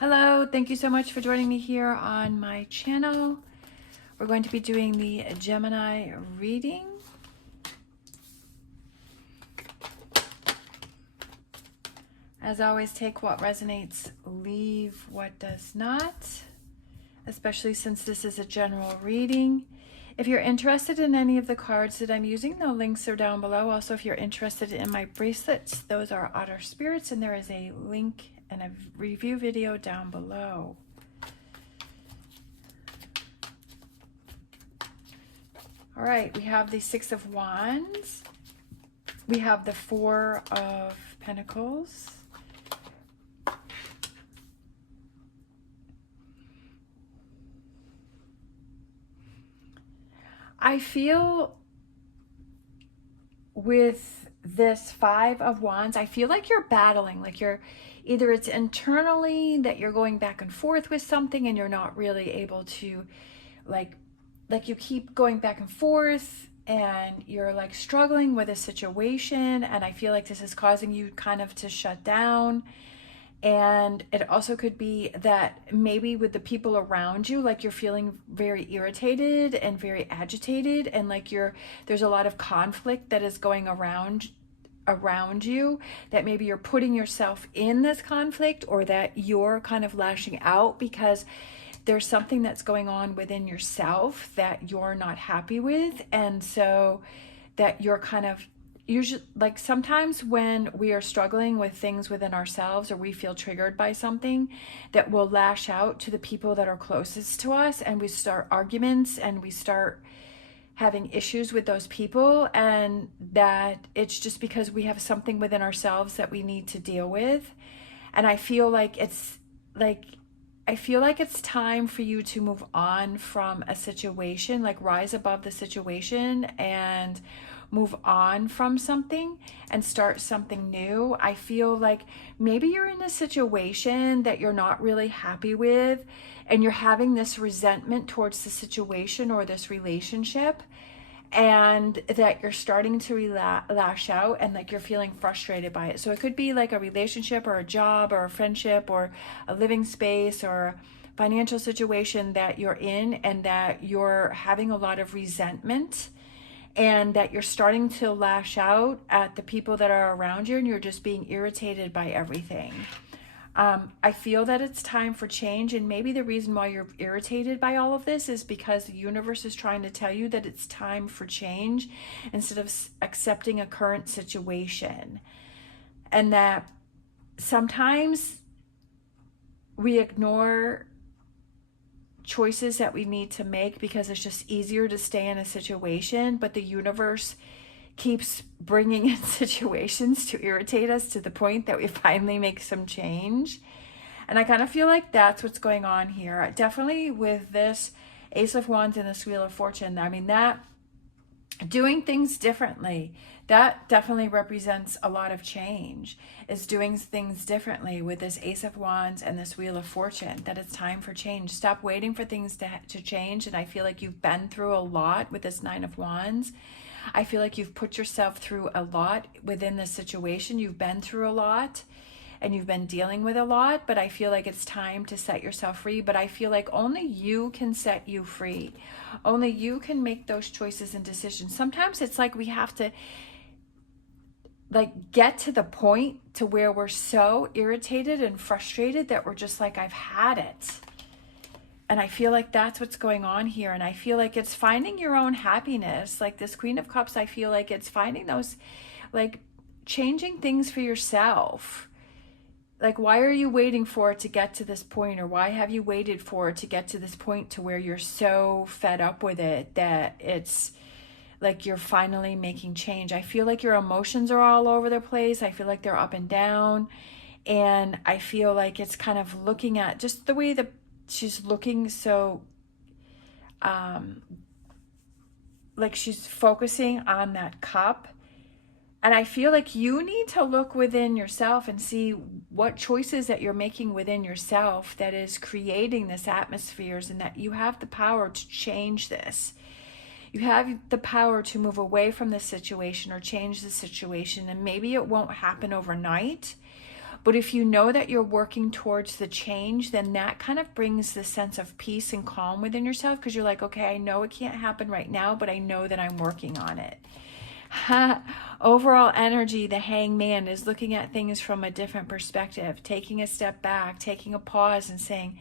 Hello, thank you so much for joining me here on my channel. We're going to be doing the Gemini reading. As always, take what resonates, leave what does not, especially since this is a general reading. If you're interested in any of the cards that I'm using, the links are down below. Also, if you're interested in my bracelets, those are Otter Spirits, and there is a link and a review video down below. All right, we have the Six of Wands. We have the Four of Pentacles. I feel with this Five of Wands, I feel like you're battling, like you're either it's internally that you're going back and forth with something and you're not really able to like you keep going back and forth and you're like struggling with a situation, and I feel like this is causing you kind of to shut down. And it also could be that maybe with the people around you, like you're feeling very irritated and very agitated, and like there's a lot of conflict that is going around you, that maybe you're putting yourself in this conflict, or that you're kind of lashing out because there's something that's going on within yourself that you're not happy with. And so that you're kind of usually, like, sometimes when we are struggling with things within ourselves or we feel triggered by something, that will lash out to the people that are closest to us, and we start arguments and we start having issues with those people, and that it's just because we have something within ourselves that we need to deal with. And I feel like it's time for you to move on from a situation, like rise above the situation and move on from something and start something new. I feel like maybe you're in a situation that you're not really happy with, and you're having this resentment towards the situation or this relationship, and that you're starting to lash out, and like you're feeling frustrated by it. So it could be like a relationship or a job or a friendship or a living space or financial situation that you're in, and that you're having a lot of resentment, and that you're starting to lash out at the people that are around you, and you're just being irritated by everything. I feel that it's time for change, and maybe the reason why you're irritated by all of this is because the universe is trying to tell you that it's time for change instead of accepting a current situation. And that sometimes we ignore choices that we need to make because it's just easier to stay in a situation, but the universe keeps bringing in situations to irritate us to the point that we finally make some change. And I kind of feel like that's what's going on here. Definitely with this Ace of Wands and this Wheel of Fortune, I mean, that doing things differently, that definitely represents a lot of change, is doing things differently with this Ace of Wands and this Wheel of Fortune, that it's time for change. Stop waiting for things to change. And I feel like you've been through a lot with this Nine of Wands. I feel like you've put yourself through a lot within this situation. You've been through a lot and you've been dealing with a lot, but I feel like it's time to set yourself free. But I feel like only you can set you free. Only you can make those choices and decisions. Sometimes it's like we have to like get to the point to where we're so irritated and frustrated that we're just like, I've had it. And I feel like that's what's going on here. And I feel like it's finding your own happiness. Like this Queen of Cups, I feel like it's finding those, like changing things for yourself. Like, why are you waiting for it to get to this point? Or why have you waited for it to get to this point to where you're so fed up with it that it's like you're finally making change? I feel like your emotions are all over the place. I feel like they're up and down. And I feel like it's kind of looking at just the way that she's looking, so like she's focusing on that cup. And I feel like you need to look within yourself and see what choices that you're making within yourself that is creating this atmospheres, and that you have the power to change this. You have the power to move away from the situation or change the situation. And maybe it won't happen overnight, But if you know that you're working towards the change, then that kind of brings the sense of peace and calm within yourself, because you're like, okay, I know it can't happen right now, but I know that I'm working on it. Overall energy, the Hangman is looking at things from a different perspective, taking a step back, taking a pause and saying,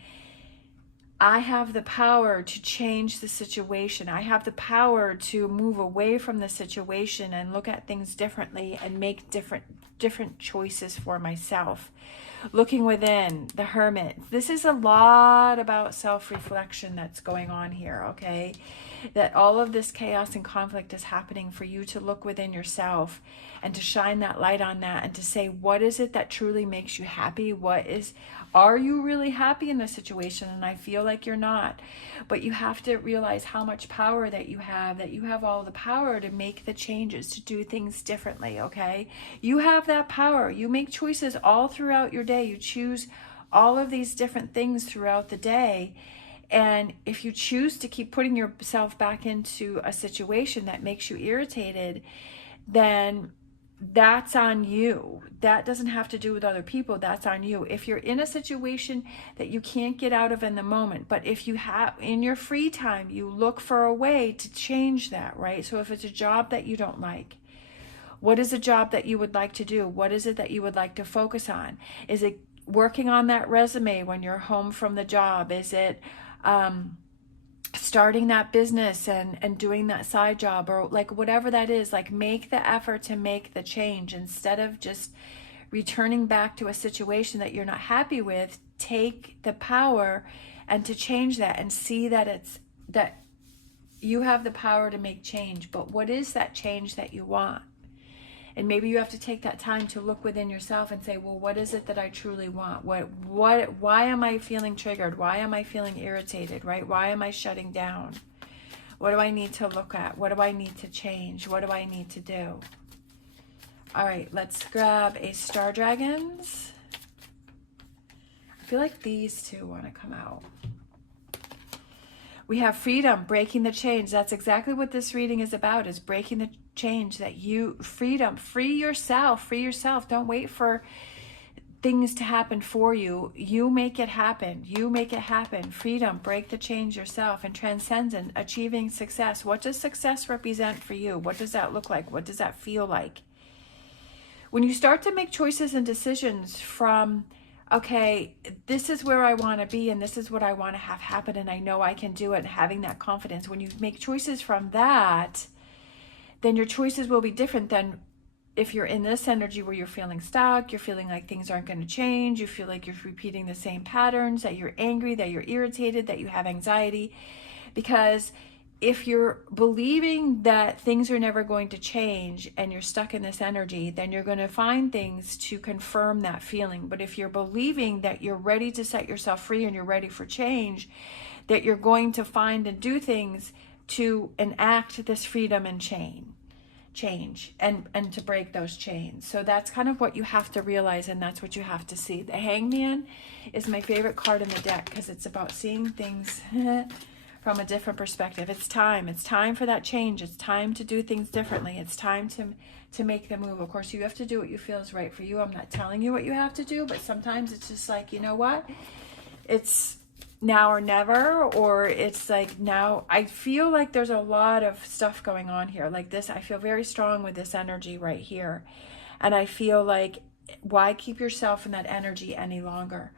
I have the power to change the situation. I have the power to move away from the situation and look at things differently and make different choices for myself. Looking within, the Hermit. This is a lot about self-reflection that's going on here, okay? That all of this chaos and conflict is happening for you to look within yourself and to shine that light on that and to say, what is it that truly makes you happy? Are you really happy in this situation? And I feel like you're not. But you have to realize how much power that you have all the power to make the changes, to do things differently, okay? You have that power. You make choices all throughout your day. You choose all of these different things throughout the day. And if you choose to keep putting yourself back into a situation that makes you irritated, then that's on you. That doesn't have to do with other people. That's on you. If you're in a situation that you can't get out of in the moment, but if you have in your free time, you look for a way to change that, right? So if it's a job that you don't like, what is a job that you would like to do? What is it that you would like to focus on? Is it working on that resume when you're home from the job? Is it starting that business and doing that side job, or like whatever that is? Like, make the effort to make the change instead of just returning back to a situation that you're not happy with. Take the power and to change that and see that that you have the power to make change. But what is that change that you want? And maybe you have to take that time to look within yourself and say, well, what is it that I truly want? Why am I feeling triggered? Why am I feeling irritated, right? Why am I shutting down? What do I need to look at? What do I need to change? What do I need to do? All right, let's grab a Star Dragons. I feel like these two want to come out. We have freedom, breaking the chains. That's exactly what this reading is about, is breaking the change. Freedom, free yourself. Don't wait for things to happen for you. You make it happen. Freedom, break the change yourself. And transcendent, achieving success. What does success represent for you? What does that look like? What does that feel like? When you start to make choices and decisions from, okay, this is where I want to be and this is what I want to have happen and I know I can do it, and having that confidence, when you make choices from that, then your choices will be different than if you're in this energy where you're feeling stuck, you're feeling like things aren't going to change, you feel like you're repeating the same patterns, that you're angry, that you're irritated, that you have anxiety. Because if you're believing that things are never going to change and you're stuck in this energy, then you're going to find things to confirm that feeling. But if you're believing that you're ready to set yourself free and you're ready for change, that you're going to find and do things to enact this freedom and change and to break those chains. So that's kind of what you have to realize, and that's what you have to see. The Hangman is my favorite card in the deck because it's about seeing things from a different perspective. It's time for that change. It's time to do things differently. It's time to make the move. Of course, you have to do what you feel is right for you. I'm not telling you what you have to do, but sometimes it's just like, you know what? It's now or never, or it's like now. I feel like there's a lot of stuff going on here like this. I feel very strong with this energy right here. And I feel like, why keep yourself in that energy any longer?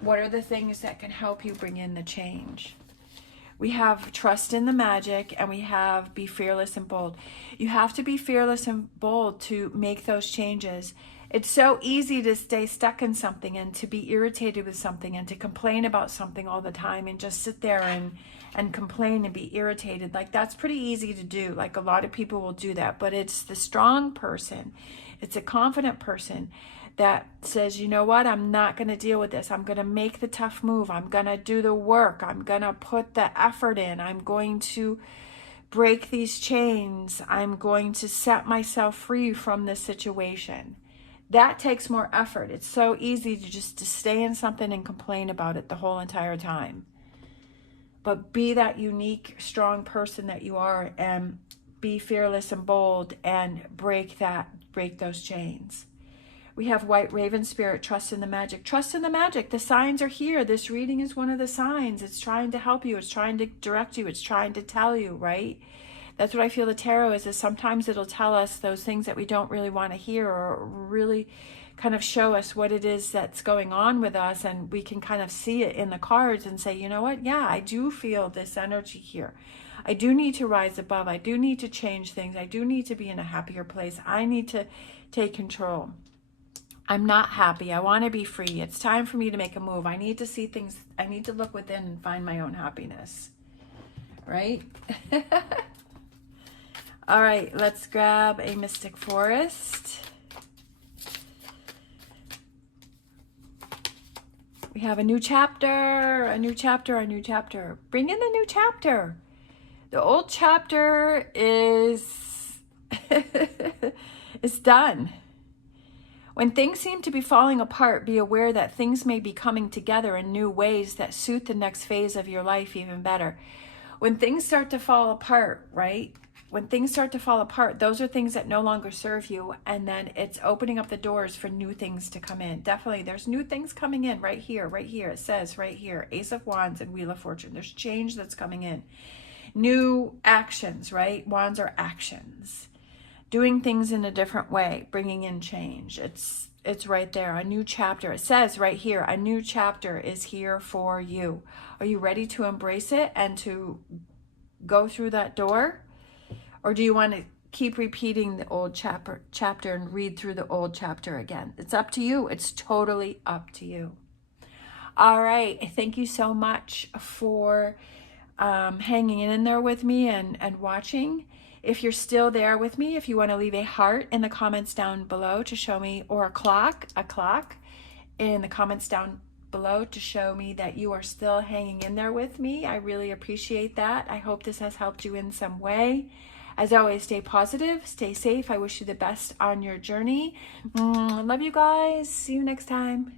What are the things that can help you bring in the change? We have trust in the magic, and we have be fearless and bold. You have to be fearless and bold to make those changes. It's so easy to stay stuck in something and to be irritated with something and to complain about something all the time and just sit there and complain and be irritated. Like, that's pretty easy to do. Like, a lot of people will do that, but it's the strong person. It's a confident person that says, you know what, I'm not going to deal with this. I'm going to make the tough move. I'm going to do the work. I'm going to put the effort in. I'm going to break these chains. I'm going to set myself free from this situation. That takes more effort. It's so easy to stay in something and complain about it the whole entire time. But be that unique, strong person that you are, and be fearless and bold and break those chains. We have White Raven Spirit, trust in the magic. Trust in the magic. The signs are here. This reading is one of the signs. It's trying to help you. It's trying to direct you. It's trying to tell you, right? That's what I feel the tarot is sometimes it'll tell us those things that we don't really want to hear, or really kind of show us what it is that's going on with us, and we can kind of see it in the cards and say, you know what? Yeah, I do feel this energy here. I do need to rise above. I do need to change things. I do need to be in a happier place. I need to take control. I'm not happy. I want to be free. It's time for me to make a move. I need to see things. I need to look within and find my own happiness. Right? All right, let's grab a Mystic Forest. We have a new chapter, a new chapter, a new chapter. Bring in the new chapter. The old chapter is is done. When things seem to be falling apart, be aware that things may be coming together in new ways that suit the next phase of your life even better. When things start to fall apart, right? When things start to fall apart, those are things that no longer serve you. And then it's opening up the doors for new things to come in. Definitely, there's new things coming in right here, right here. It says right here, Ace of Wands and Wheel of Fortune. There's change that's coming in. New actions, right? Wands are actions. Doing things in a different way, bringing in change. It's right there, a new chapter. It says right here, a new chapter is here for you. Are you ready to embrace it and to go through that door? Or do you want to keep repeating the old chapter and read through the old chapter again? It's up to you. It's totally up to you. All right. Thank you so much for hanging in there with me and watching. If you're still there with me, if you want to leave a heart in the comments down below to show me, or a clock in the comments down below to show me that you are still hanging in there with me, I really appreciate that. I hope this has helped you in some way. As always, stay positive, stay safe. I wish you the best on your journey. Love you guys. See you next time.